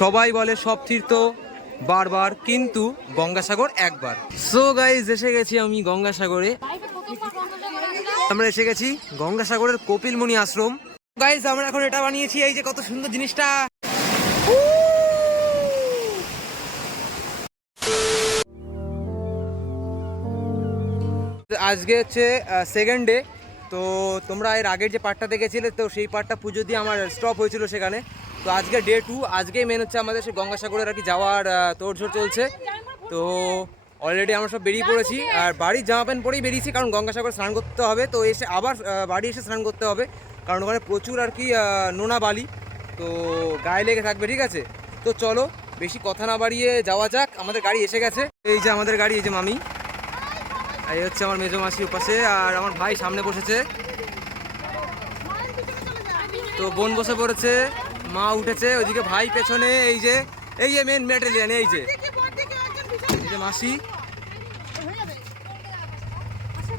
সবাই বলে সব তীর্থ বারবার, কিন্তু গঙ্গাসাগর একবার। সো গাইজ এসে গেছি আমি গঙ্গাসাগরে। আমরা এসে গেছি গঙ্গাসাগরের কপিলমণি আশ্রম। গাইজ আমরা এখন এটা বানিয়েছি, এই যে কত সুন্দর জিনিসটা। আজকে হচ্ছে সেকেন্ড ডে তো তোমরা এর আগের যে পার্টটা দেখেছিলে, তো সেই পার্টটা পুজো দিয়ে আমার স্টপ হয়েছিল সেখানে। তো আজকে ডে টু আজকেই মেন হচ্ছে আমাদের সেই গঙ্গাসাগরের আর কি যাওয়ার আহ, তোড়জোড় চলছে। তো অলরেডি আমরা সব বেরিয়ে পড়েছি আর বাড়ির জামা প্যান্ট পরেই বেরিয়েছি কারণ গঙ্গাসাগর স্নান করতে হবে তো এসে আবার বাড়ি এসে স্নান করতে হবে কারণ ওখানে প্রচুর আর কি নোনা বালি তো গায়ে লেগে থাকবে ঠিক আছে? তো চলো বেশি কথা না বাড়িয়ে যাওয়া যাক আমাদের গাড়ি এসে গেছে। এই যে আমাদের গাড়ি এই যে মামি। এই হচ্ছে আমার মেজো মাসি উপাসে আর আমার ভাই সামনে বসেছে। তো বোন বসে পড়েছে। মা উঠেছে, ওইদিকে ভাই পেছনে, এই যে এই যে মেন ম্যাটেরিয়াল এই যে। এই যে মাসি।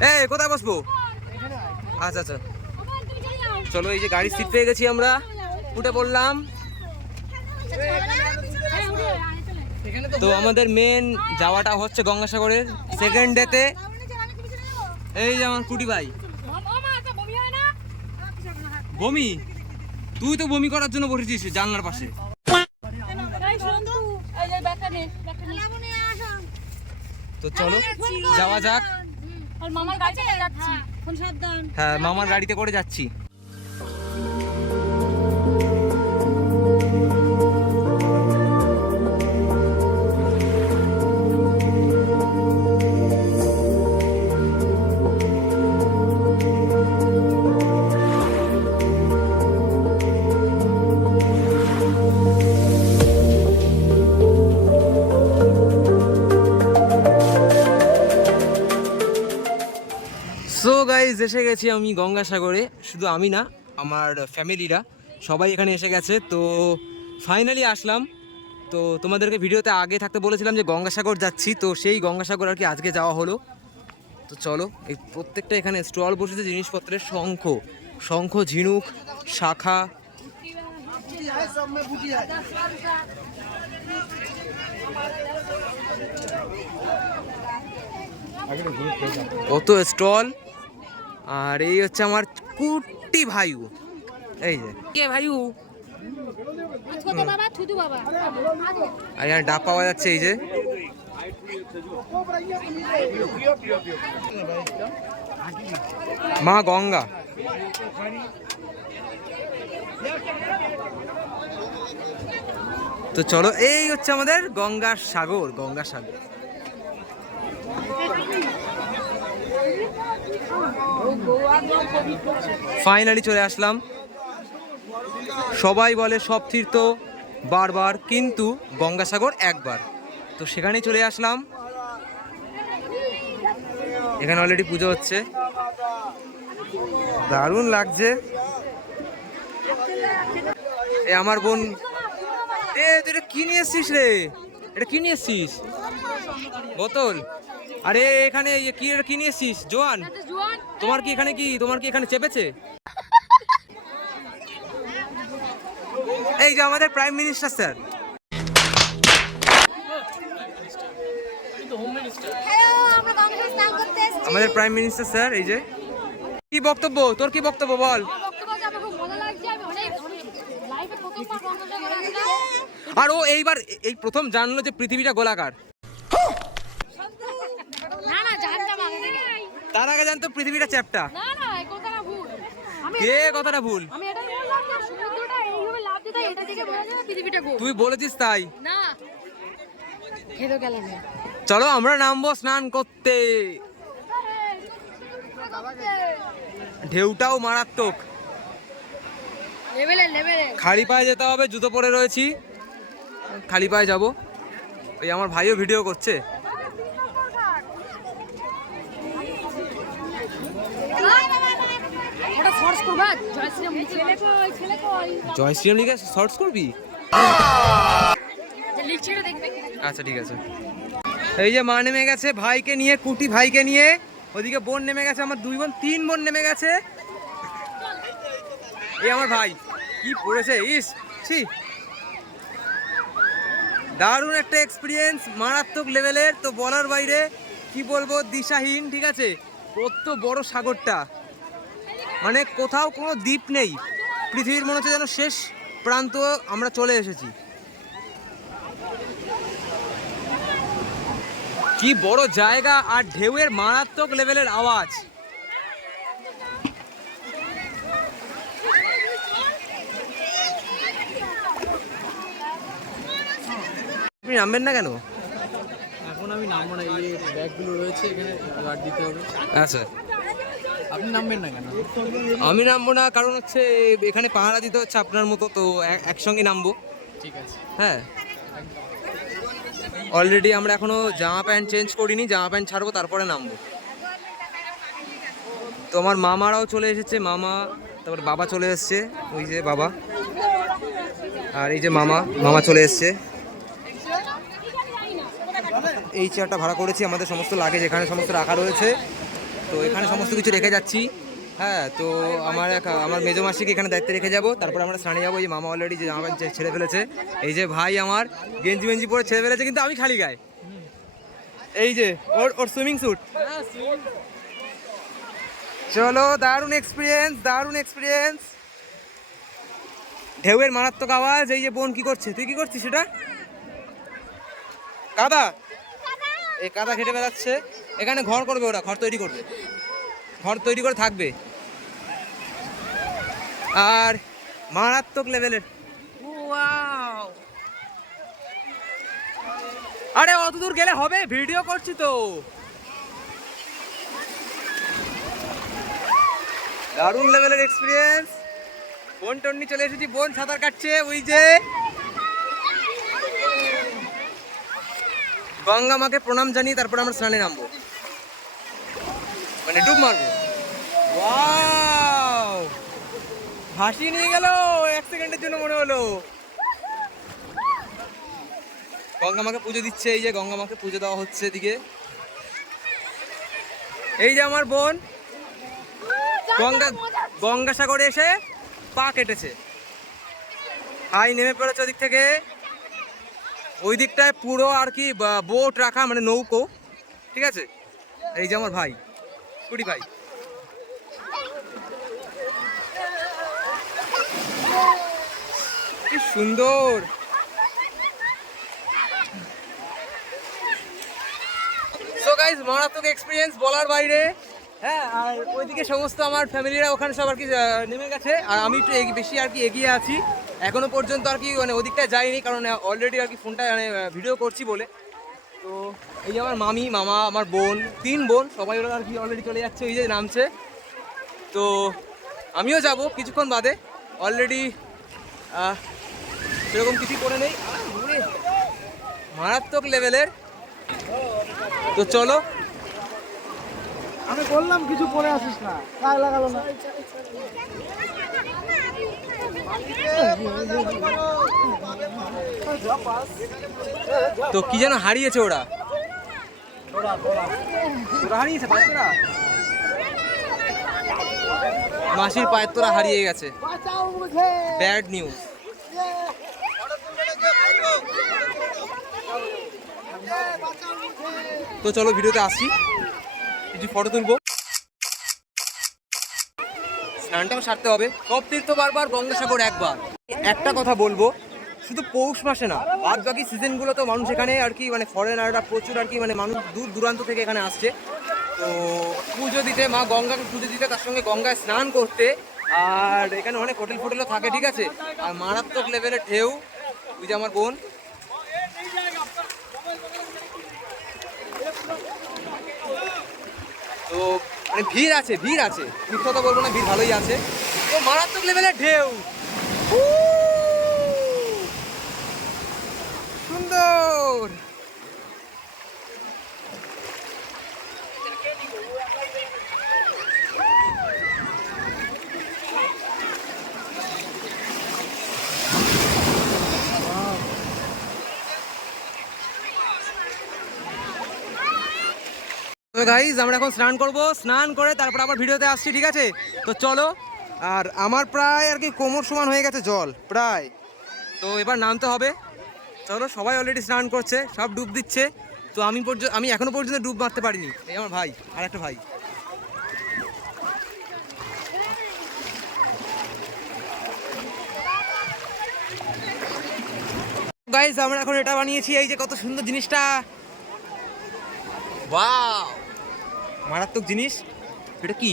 এই, কোথায় বসবো? আচ্ছা আচ্ছা। চলো, এই যে গাড়ি সিট পেয়ে গেছি আমরা। উঠে পড়লাম। তো আমাদের মেন যাওয়াটা হচ্ছে গঙ্গাসাগরের সেকেন্ড ডেতে এই যে আমার কুটি ভাই বমি? তুই তো বমি করার জন্য বসেছিস জানলার পাশে। তো চলো যাওয়া যাক। মামার গাড়িতে যাচ্ছি হ্যাঁ মামার গাড়িতে করে যাচ্ছি। সো গাইজ এসে গেছি আমি গঙ্গাসাগরে। শুধু আমি না, আমার ফ্যামিলিরা সবাই এখানে এসে গেছে। তো ফাইনালি আসলাম। তো, তোমাদেরকে ভিডিওতে আগে থাকতে বলেছিলাম যে গঙ্গাসাগর যাচ্ছি। তো, সেই গঙ্গাসাগর আর কি আজকে যাওয়া হলো। তো, চলো, এই প্রত্যেকটা এখানে স্টল বসেছে জিনিসপত্রের শঙ্খ। শঙ্খ, ঝিনুক, শাখা। কত স্টল। আর এই হচ্ছে আমার কুটি ভাইউ এই যে। কে ভাইউ? আর এখানে ডাব পাওয়া যাচ্ছে এই যে। মা গঙ্গা। তো চলো এই হচ্ছে আমাদের গঙ্গার সাগর গঙ্গা সাগর। ফাইনালি চলে আসলাম। সবাই বলে সব তীর্থ বারবার, কিন্তু গঙ্গাসাগর একবার। তো সেখানেই চলে আসলাম। এখানে অলরেডি পুজো হচ্ছে। দারুণ লাগছে। এ আমার বোন, এ তুই এটা কি নিয়ে এসছিস রে? এটা কি নিয়ে এসছিস? বোতল। আরে এখানে, কি এটা কি নিয়ে এসছিস? জোয়ান। তোমার কি এখানে কি তোমার কি এখানে চেপেছে? এই যে আমাদের প্রাইম মিনিস্টার স্যার আমাদের প্রাইম মিনিস্টার স্যার এই যে। কি বক্তব্য? তোর কি বক্তব্য বল। আর ও এইবার এই প্রথম জানলো যে পৃথিবীটা গোলাকার না না জানতাম আগে থেকে তার আগে জানতো পৃথিবীটা চ্যাপটা। না না এই কথাটা ভুল। আমি কে কথাটা ভুল? আমি এটাই বললাম যে সমুদ্রটা এইভাবে লাভ দিতে এটা থেকে বোঝা যায় পৃথিবীটা গোল। তুই বলেছিস তাই? না। গেল না চলো আমরা নামবো স্নান করতে। ঢেউটাও মারাত্মক। খালি পায়ে যেতে হবে জুতো পরে রয়েছি। খালি পায়ে যাব। ওই আমার ভাইও ভিডিও করছে। করবা জয় শ্রীরাম লিখে শর্টস করবি? দেখবে। আচ্ছা ঠিক আছে। এই যে মা নেমে গেছে ভাইকে নিয়ে কুটি ভাইকে নিয়ে। ওদিকে বোন নেমে গেছে আমার দুই বোন তিন বোন নেমে গেছে। এই আমার ভাই কি পড়েছে ইস ছি। দারুণ একটা এক্সপিরিয়েন্স মারাত্মক লেভেলের তো বলার বাইরে কি বলব দিশাহীন ঠিক আছে? কত বড় সাগরটা। মানে কোথাও কোনো দ্বীপ নেই। পৃথিবীর মনে হচ্ছে যেন শেষ প্রান্ত আমরা চলে এসেছি। কি বড় জায়গা আর ঢেউয়ের মারাত্মক লেভেলের আওয়াজ। আপনি নামবেন না কেন? এখন আমি নামবো না এই ব্যাগগুলো রয়েছে এখানে গার্ড দিতে হবে। আচ্ছা। আপনি নামবেন না কেন? আমি নামবো না কারণ হচ্ছে এখানে পাহারা দিতে হচ্ছে আপনার মতো তো এক- একসঙ্গে নামবো। ঠিক আছে। হ্যাঁ। অলরেডি আমরা এখনও জামা প্যান্ট চেঞ্জ করিনি জামা প্যান্ট ছাড়বো তারপরে নামবো। তো আমার মামারাও চলে এসেছে মামা তারপর বাবা চলে এসছে ওই যে বাবা। আর এই যে মামা মামা চলে এসেছে। এই চেয়ারটা ভাড়া করেছি আমাদের সমস্ত লাগেজ এখানে সমস্ত রাখা রয়েছে। তো এখানে সমস্ত কিছু রেখে যাচ্ছি। হ্যাঁ তো আমার এক আমার মেজো মাসিকে এখানে দায়িত্বে রেখে যাব। তারপর আমরা স্নানে যাব। এই যে মামা অলরেডি যে ছে- ছেড়ে ফেলেছে। এই যে ভাই আমার গেঞ্জি মেঞ্জি পরে ছেড়ে ফেলেছে কিন্তু আমি খালি গায়ে। এই যে ওর ওর সুইমিং স্যুট চলো দারুণ এক্সপিরিয়েন্স দারুণ এক্সপিরিয়েন্স ঢেউয়ের মারাত্মক আওয়াজ এই যে বোন কি করছে? তুই কি করছিস সেটা? কাদা। এই কাদা খেটে বেড়াচ্ছে। এখানে ঘর করবে ওরা ঘর তৈরি করবে। ঘর তৈরি করে থাকবে। আর মারাত্মক লেভেলের আরে অত দূর গেলে হবে? ভিডিও করছি তো। দারুণ লেভেলের এক্সপিরিয়েন্স বোন টন্নি চলে এসেছি। বোন সাঁতার কাটছে ওই যে। গঙ্গা মাকে প্রণাম জানিয়ে তারপর আমরা স্নানে নামবো। মানে ডুব মারবো। ওয়াও! ভাসিয়ে নিয়ে গেল, এক সেকেন্ডের জন্য মনে হলো। গঙ্গা মাকে পুজো দিচ্ছে, এই যে গঙ্গা মাকে পুজো দেওয়া হচ্ছে এদিকে। এই যে আমার বোন, গঙ্গা গঙ্গাসাগরে এসে পা কেটেছে। হাই নেমে পড়েছে ওদিক থেকে। ওই দিকটায় পুরো আর কি বোট রাখা মানে নৌকো, ঠিক আছে? এই যে আমার ভাই। কুড়ি ভাই। কি সুন্দর। সো মারাত্মক এক্সপিরিয়েন্স বলার বাইরে। হ্যাঁ আর ওইদিকে সমস্ত আমার ফ্যামিলিরা ওখানে সব আর কি নেমে গেছে। আর আমি একটু বেশি আর কি এগিয়ে আছি। এখনও পর্যন্ত আর কি মানে ওদিকটায় যাইনি, কারণ অলরেডি আর কি ফোনটা মানে ভিডিও করছি বলে। এই যে আমার মামি মামা আমার বোন তিন বোন সবাই ওরা আর কি অলরেডি চলে যাচ্ছে ওই যে নামছে। তো আমিও যাব কিছুক্ষণ বাদে অলরেডি সেরকম কিছু করে নেই। মারাত্মক লেভেলের তো চলো। আমি বললাম কিছু পরে আসিস না। গায়ে লাগালো না। তো কি যেন হারিয়েছে ওরা ওরা হারিয়েছে পায়ের তোরা মাসির পায়ের তোরা হারিয়ে গেছে। ব্যাড নিউজ তো চলো ভিডিওতে আসছি কিছু ফটো তুলবো। স্নানটাও সারতে হবে। সব তীর্থ বারবার গঙ্গাসাগর একবার। একটা কথা বলব শুধু পৌষ মাসে না বাদ বাকি সিজনগুলো তো মানুষ এখানে আর কি মানে ফরেনাররা প্রচুর আর কি মানে মানুষ দূর দূরান্ত থেকে এখানে আসছে। তো পুজো দিতে, মা গঙ্গাকে পুজো দিতে, তার সঙ্গে গঙ্গায় স্নান করতে, আর এখানে অনেক হোটেল ফোটেলও থাকে, ঠিক আছে? আর মারাত্মক লেভেলের ঢেউ, ওই যে আমার বোন। তো মানে ভিড় আছে ভিড় আছে। মিথ্যা তো বলব না, ভিড় ভালোই আছে। তো মারাত্মক লেভেলের ঢেউ। সুন্দর। গাইজ আমরা এখন স্নান করব। স্নান করে তারপর আবার ভিডিওতে আসছি, ঠিক আছে? তো চলো, আর আমার প্রায় আর কি কোমর সমান হয়ে গেছে জল, প্রায়। তো এবার নামতে হবে। চলো সবাই অলরেডি স্নান করছে, সব ডুব দিচ্ছে। তো আমি পর্যন্ত আমি এখনও পর্যন্ত ডুব মারতে পারিনি। এই আমার ভাই, আর একটা ভাই। গাইস আমরা এখন এটা বানিয়েছি, এই যে কত সুন্দর জিনিসটা। ওয়াও মারাত্মক জিনিস। এটা কি?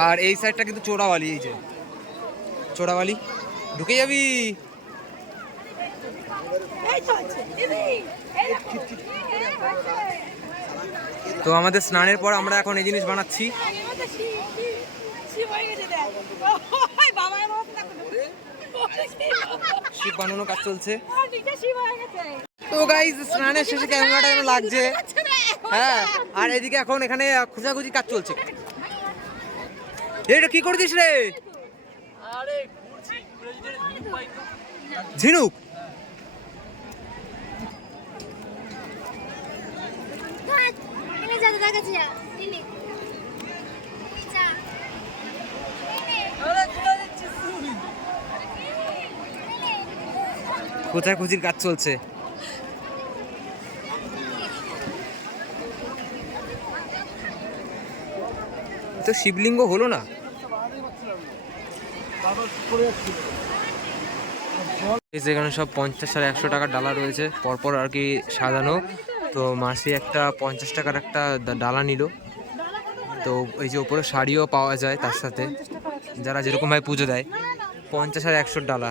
আর এই সাইডটা কিন্তু চোরাবালি এই যে চোরাবালি ঢুকে যাবি তো আমাদের স্নানের পর আমরা এখন এই জিনিস বানাচ্ছি শিব বানানো কাজ চলছে। তো গাইজ স্নানের শেষে ক্যামেরাটা কেন লাগছে? হ্যাঁ আর এদিকে এখন এখানে খোঁজাখুঁজি কাজ চলছে। এটা কি করছিস রে? ঝিনুক? খোঁজাখুঁজির কাজ চলছে। তো শিবলিঙ্গ হলো না? যেখানে সব পঞ্চাশ আর একশো টাকার ডালা রয়েছে, পরপর আর কি সাজানো। তো মাসি একটা পঞ্চাশ টাকার একটা ডালা নিল। তো এই যে ওপরে শাড়িও পাওয়া যায় তার সাথে। যারা যেরকমভাবে পুজো দেয়, পঞ্চাশ আর একশোর ডালা।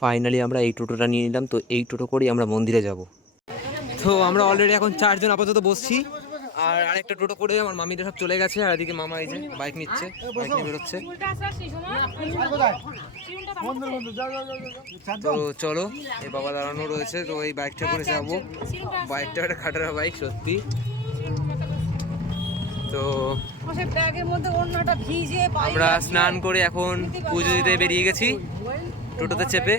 ফাইনালি আমরা এই টোটোটা নিয়ে নিলাম তো এই টোটো করেই আমরা মন্দিরে যাব। তো আমরা অলরেডি এখন চারজন আপাতত বসছি। আর আরেকটা টোটো করে আমার মামিরা সব চলে গেছে আর এদিকে মামা এই যে বাইক নিচ্ছে বাইক নিয়ে বেরোচ্ছে। তো চলো এই বাবা দাঁড়ানো রয়েছে তো এই বাইকটা করে যাব। বাইকটা একটা খাটারা বাইক সত্যি। তো আমরা স্নান করে এখন পুজো দিতে বেরিয়ে গেছি। টোটোতে চেপে।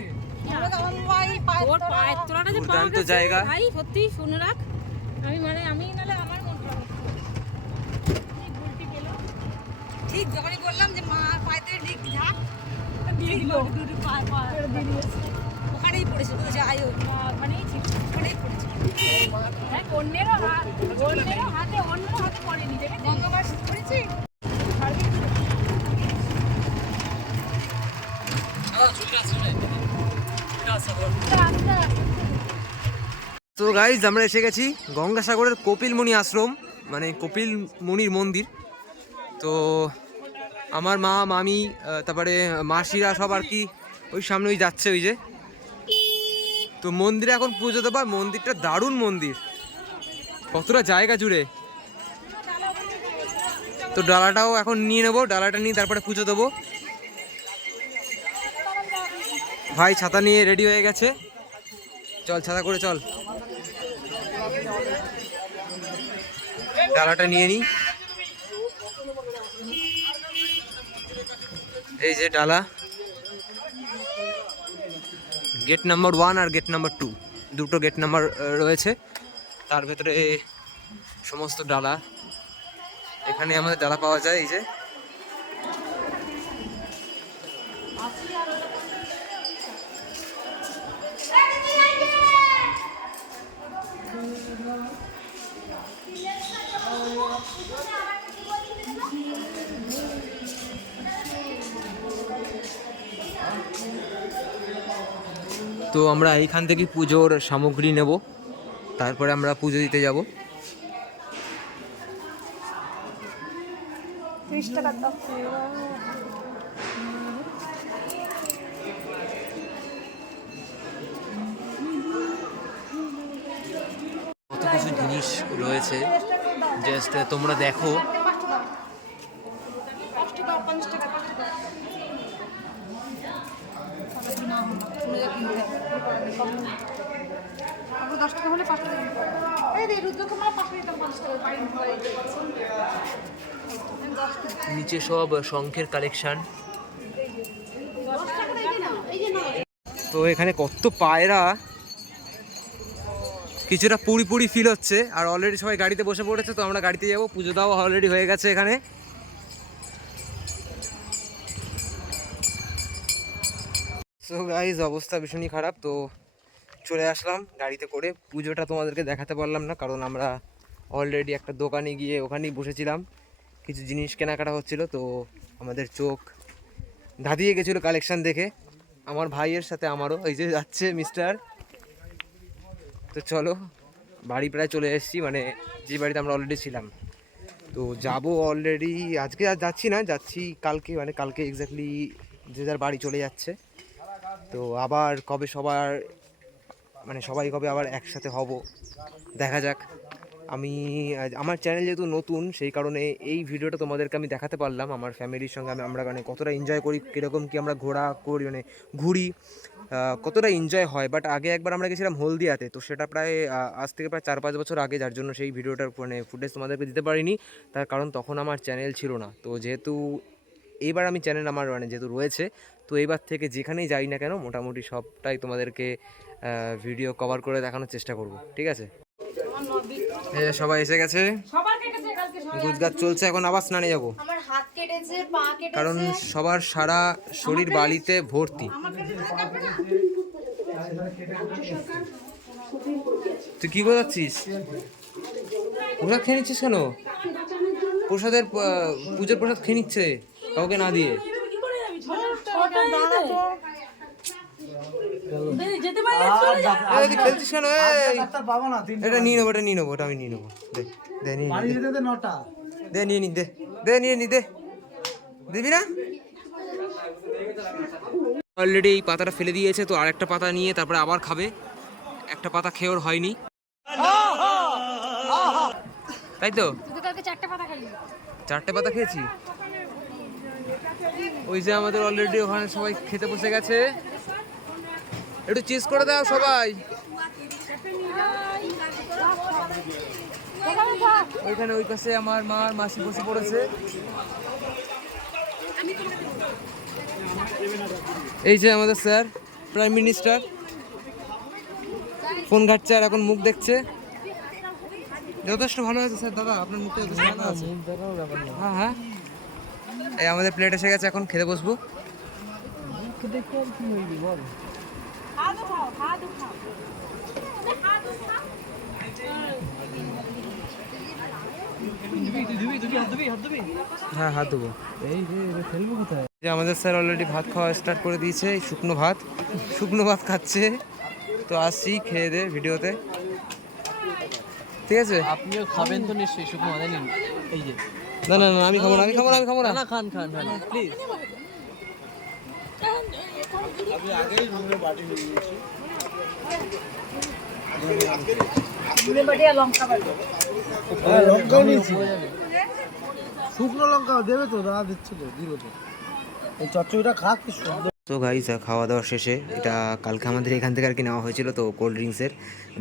দুর্দান্ত জায়গা। ভাই সত্যি শুনে রাখ আমি মানে আমি নালে আমার মন ঠিক যখনই বললাম যে মা পাইতে ঠিক ঝাঁক ওখানেই পড়েছে বলেছে আয়ো ওখানেই ছিল। ওখানেই পড়েছে। হ্যাঁ অন্যেরও হাত অন্যেরও হাতে অন্যেরও হাতে পড়েনি দেখে গঙ্গাবাস পড়েছি? তো গাইজ আমরা এসে গেছি গঙ্গাসাগরের কপিল মুনি আশ্রম মানে কপিল মন্দির। তো আমার মা, মামি তারপরে মাসিরা সব আর কি ওই সামনে ওই যাচ্ছে ওই যে। তো মন্দিরে এখন পুজো দেবো, আর মন্দিরটা দারুণ মন্দির। কতটা জায়গা জুড়ে। তো ডালাটাও এখন নিয়ে নেব, ডালাটা নিয়ে তারপরে পুজো দেবো। ভাই ছাতা নিয়ে রেডি হয়ে গেছে। চল, ছাতা করে চল। ডালাটা নিয়ে নি। এই যে ডালা। গেট নাম্বার ওয়ান আর গেট নাম্বার টু। দুটো গেট নাম্বার রয়েছে। তার ভেতরে সমস্ত ডালা। এখানে আমাদের ডালা পাওয়া যায়, এই যে। তো আমরা এইখান থেকে পুজোর সামগ্রী নেব। তারপরে আমরা পুজো দিতে যাব। কিছু জিনিস রয়েছে। জাস্ট তোমরা দেখো। নিচে সব শঙ্খের কালেকশন তো এখানে কত পায়রা। কিছুটা পুরি পুরি ফিল হচ্ছে। আর অলরেডি সবাই গাড়িতে বসে পড়েছে, তো আমরা গাড়িতে যাব। পুজো দেওয়া অলরেডি হয়ে গেছে এখানে। সো গাইজ অবস্থা ভীষণই খারাপ, তো চলে আসলাম গাড়িতে করে। পুজোটা তোমাদেরকে দেখাতে পারলাম না, কারণ আমরা অলরেডি একটা দোকানে গিয়ে ওখানেই বসেছিলাম। কিছু জিনিস কেনাকাটা হচ্ছিল, তো আমাদের চোখ ধাঁধিয়ে গেছিল কালেকশান দেখে। আমার ভাইয়ের সাথে আমারও, এই যে যাচ্ছে মিস্টার তো চলো, বাড়ি প্রায় চলে এসেছি মানে যে বাড়িতে আমরা অলরেডি ছিলাম। তো যাব অলরেডি আজকে আর যাচ্ছি না, যাচ্ছি কালকে মানে কালকে এক্স্যাক্টলি যে যার বাড়ি চলে যাচ্ছে। তো আবার কবে সবার মানে সবাই কবে আবার একসাথে হব, দেখা যাক। আমি আমার চ্যানেল যেহেতু নতুন, সেই কারণে এই ভিডিওটা তোমাদেরকে আমি দেখাতে পারলাম। আমার ফ্যামিলির সঙ্গে আমি আমরা মানে কতটা এনজয় করি, কীরকম কি আমরা ঘোরা করি মানে ঘুরি। কতটা এনজয় হয় বাট আগে একবার আমরা গেছিলাম হলদিয়াতে তো সেটা প্রায় আজ থেকে প্রায় চার পাঁচ বছর আগে যার জন্য সেই ভিডিওটার মানে ফুটেজ তোমাদেরকে দিতে পারিনি। তার কারণ তখন আমার চ্যানেল ছিল না। তো যেহেতু এইবার আমি চ্যানেল আমার মানে যেহেতু রয়েছে তো এইবার থেকে যেখানেই যাই না কেন মোটামুটি সবটাই তোমাদেরকে ভিডিও কভার করে দেখানোর চেষ্টা করব ঠিক আছে? সবাই এসে গেছে। গুজগাছ চলছে এখন আবার স্নানে যাব। কেটেছে পা কেটেছে। কারণ সবার সারা শরীর বালিতে ভর্তি। তুই কি বোঝাচ্ছিস? প্রসাদ খেয়ে নিচ্ছিস কেন? প্রসাদের পুজোর প্রসাদ খেয়ে নিচ্ছে কাউকে না দিয়ে। খেলছিস কেন? এটা নিয়ে নেব এটা নিয়ে নেব এটা আমি নিয়ে নেব। দে দে নিয়ে নি, বাড়ি দে। দে দে নিয়ে নি দে। দে নিয়ে নি দে। দিবি না? অলরেডি এই পাতাটা ফেলে দিয়েছে তো আরেকটা পাতা নিয়ে তারপরে আবার খাবে। একটা পাতা খেয়ে ওর হয়নি। তাই তো? চারটে পাতা খেয়েছি? ওই যে আমাদের অলরেডি ওখানে সবাই খেতে বসে গেছে। একটু চিজ করে দাও সবাই। ওইখানে ওই পাশে আমার মার মাসি বসে পড়েছে। এই যে আমাদের স্যার প্রাইম মিনিস্টার। ফোন ঘাটছে আর এখন মুখ দেখছে। যথেষ্ট ভালো হয়েছে স্যার দাদা আপনার মুখটা যথেষ্ট ভালো আছে? হ্যাঁ হ্যাঁ। এই আমাদের প্লেট এসে গেছে এখন খেতে বসবো। হাত হ্যাঁ হাত দেবো যে আমাদের স্যার অলরেডি ভাত খাওয়া স্টার্ট করে দিয়েছে এই শুকনো ভাত শুকনো ভাত খাচ্ছে তো আসছি খেয়ে দে ভিডিওতে ঠিক আছে আপনিও খাবেন তো নিশ্চয়ই শুকনো মাথায় নিন এই যে না না না আমি খাব না আমি খাব না আমি খাব না না খান খান খান প্লিজ হ্যাঁ, লঙ্কাও নিয়েছি। শুকনো লঙ্কা দেবে তো দাদা দিচ্ছে তো দিবে তো। এই চচ্চড়িটা খা কি তো গাইস খাওয়া দাওয়া শেষে। এটা কালকে আমাদের এখান থেকে আর কি নেওয়া হয়েছিল তো কোল্ড ড্রিঙ্কসের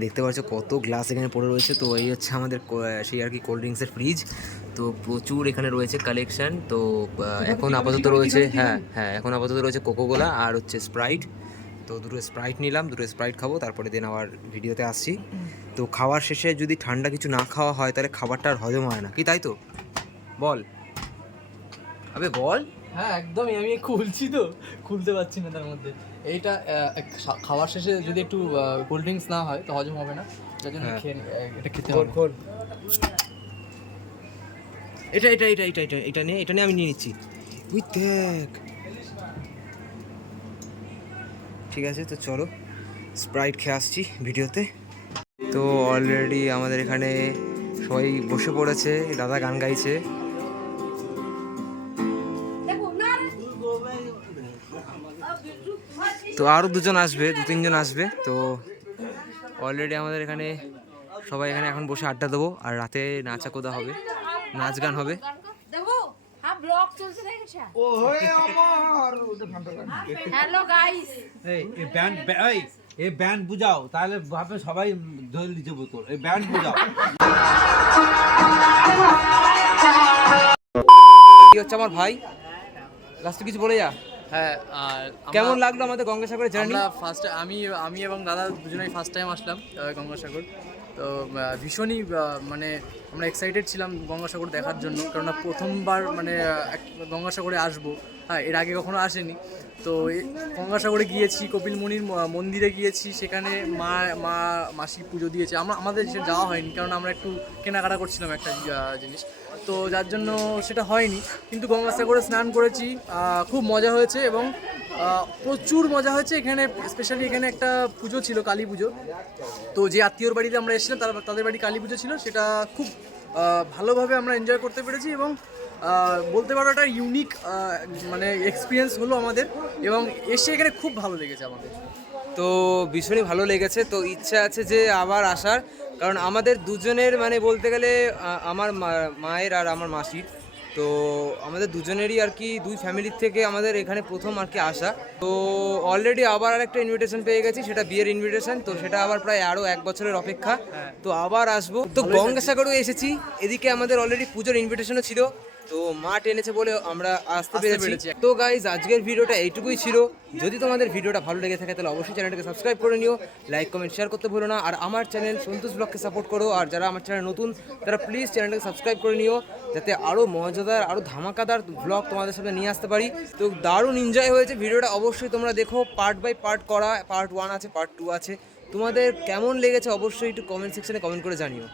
দেখতে পাচ্ছ কত গ্লাস এখানে পড়ে রয়েছে তো এই হচ্ছে আমাদের সেই আর কি কোল্ড ড্রিঙ্কসের ফ্রিজ তো প্রচুর এখানে রয়েছে কালেকশন তো এখন আপাতত রয়েছে হ্যাঁ হ্যাঁ এখন আপাতত রয়েছে কোকোকোলা আর হচ্ছে স্প্রাইট তো দুটো স্প্রাইট নিলাম দুটো স্প্রাইট খাব তারপরে দিন আবার ভিডিওতে আসছি। তো খাওয়ার শেষে যদি ঠান্ডা কিছু না খাওয়া হয় তাহলে খাবারটা আর হজম হয় না। কি তাই তো? বল। আবে বল। হ্যাঁ একদমই আমি খুলছি তো। খুলতে পারছি না তার মধ্যে। এইটা খাওয়ার শেষে যদি একটু কোল্ড ড্রিঙ্কস না হয় তো হজম হবে না। যার জন্য হ্যাঁ। এটা খেতে হবে খোল। এটা এটা এটা এটা এটা এটা নিয়ে এটা নিয়ে আমি নিয়ে নিচ্ছি। উই দেখ ঠিক আছে, তো চলো স্প্রাইট খেয়ে আসছি ভিডিওতে। তো অলরেডি আমাদের এখানে সবাই বসে পড়েছে, দাদা গান গাইছে। তো আরও দুজন আসবে, দু তিনজন আসবে, তো অলরেডি আমাদের এখানে সবাই এখানে এখন বসে আড্ডা দেবো, আর রাতে নাচা কোদা হবে, নাচ গান হবে। ব্লগ চলছে দেখেছ ও আমার। হ্যালো গাইস এই এই ব্যান্ড এই এই ব্যান্ড বুঝাও তাহলে ভাবে সবাই ধরে নিচে বোতল এই ব্যান্ড বুঝাও। কি হচ্ছে আমার ভাই? লাস্টে কিছু বলে যা। হ্যাঁ আর কেমন লাগল আমাদের গঙ্গাসাগরের জার্নি আমরা ফার্স্ট আমি আমি এবং দাদা দুজনেই ফার্স্ট টাইম আসলাম গঙ্গাসাগর। তো ভীষণই মানে আমরা এক্সাইটেড ছিলাম গঙ্গাসাগর দেখার জন্য, কেননা প্রথমবার মানে গঙ্গাসাগরে আসব। হ্যাঁ এর আগে কখনো আসেনি। তো গঙ্গাসাগরে গিয়েছি, কপিল মুনির মন্দিরে গিয়েছি, সেখানে মা মা মাসি পুজো দিয়েছে। আমরা, আমাদের সে যাওয়া হয়নি কারণ আমরা একটু কেনাকাটা করছিলাম একটা জিনিস। তো, যার জন্য সেটা হয়নি। কিন্তু গঙ্গাসাগরে স্নান করেছি খুব মজা হয়েছে এবং প্রচুর মজা হয়েছে। এখানে স্পেশালি এখানে একটা পুজো ছিল, কালী পুজো। তো যে আত্মীয়র বাড়িতে আমরা এসেছিলাম, তারা তাদের বাড়ি কালী পুজো ছিল। সেটা খুব ভালোভাবে আমরা এনজয় করতে পেরেছি এবং বলতে পারো একটা ইউনিক মানে এক্সপিরিয়েন্স হলো আমাদের এবং এসে এখানে খুব ভালো লেগেছে আমাদের। তো ভীষণই ভালো লেগেছে। তো ইচ্ছা আছে যে আবার আসার, কারণ আমাদের দুজনের মানে বলতে গেলে আমার মায়ের আর আমার মাসির। তো আমাদের দুজনেরই আর কি দুই ফ্যামিলির থেকে আমাদের এখানে প্রথম আর কি আসা। তো অলরেডি আবার আর একটা ইনভিটেশন পেয়ে গেছি সেটা বিয়ের ইনভিটেশন তো সেটা আবার প্রায় আরও এক বছরের অপেক্ষা। তো আবার আসব। তো গঙ্গাসাগরও এসেছি এদিকে আমাদের অলরেডি পুজোর ইনভিটেশনও ছিল। তো মা টেনেছে বলে আমরা আসতে পেরেছি। পেরেছি। তো গাইজ আজকের ভিডিওটা এইটুকুই ছিল। যদি তোমাদের ভিডিওটা ভালো লেগে থাকে তাহলে অবশ্যই চ্যানেলটাকে সাবস্ক্রাইব করে নিও। লাইক কমেন্ট শেয়ার করতে ভুলো না। আর আমার চ্যানেল সন্তোষ ব্লগকে সাপোর্ট করো। আর যারা আমার চ্যানেল নতুন তারা প্লিজ চ্যানেলটাকে সাবস্ক্রাইব করে নিও। যাতে আরও মজাদার আরও ধামাকাদার ব্লগ তোমাদের সামনে নিয়ে আসতে পারি। তো দারুণ এনজয় হয়েছে ভিডিওটা। অবশ্যই তোমরা দেখো পার্ট বাই পার্ট করা পার্ট ওয়ান আছে পার্ট টু আছে। তোমাদের কেমন লেগেছে অবশ্যই একটু কমেন্ট সেকশনে কমেন্ট করে জানিও।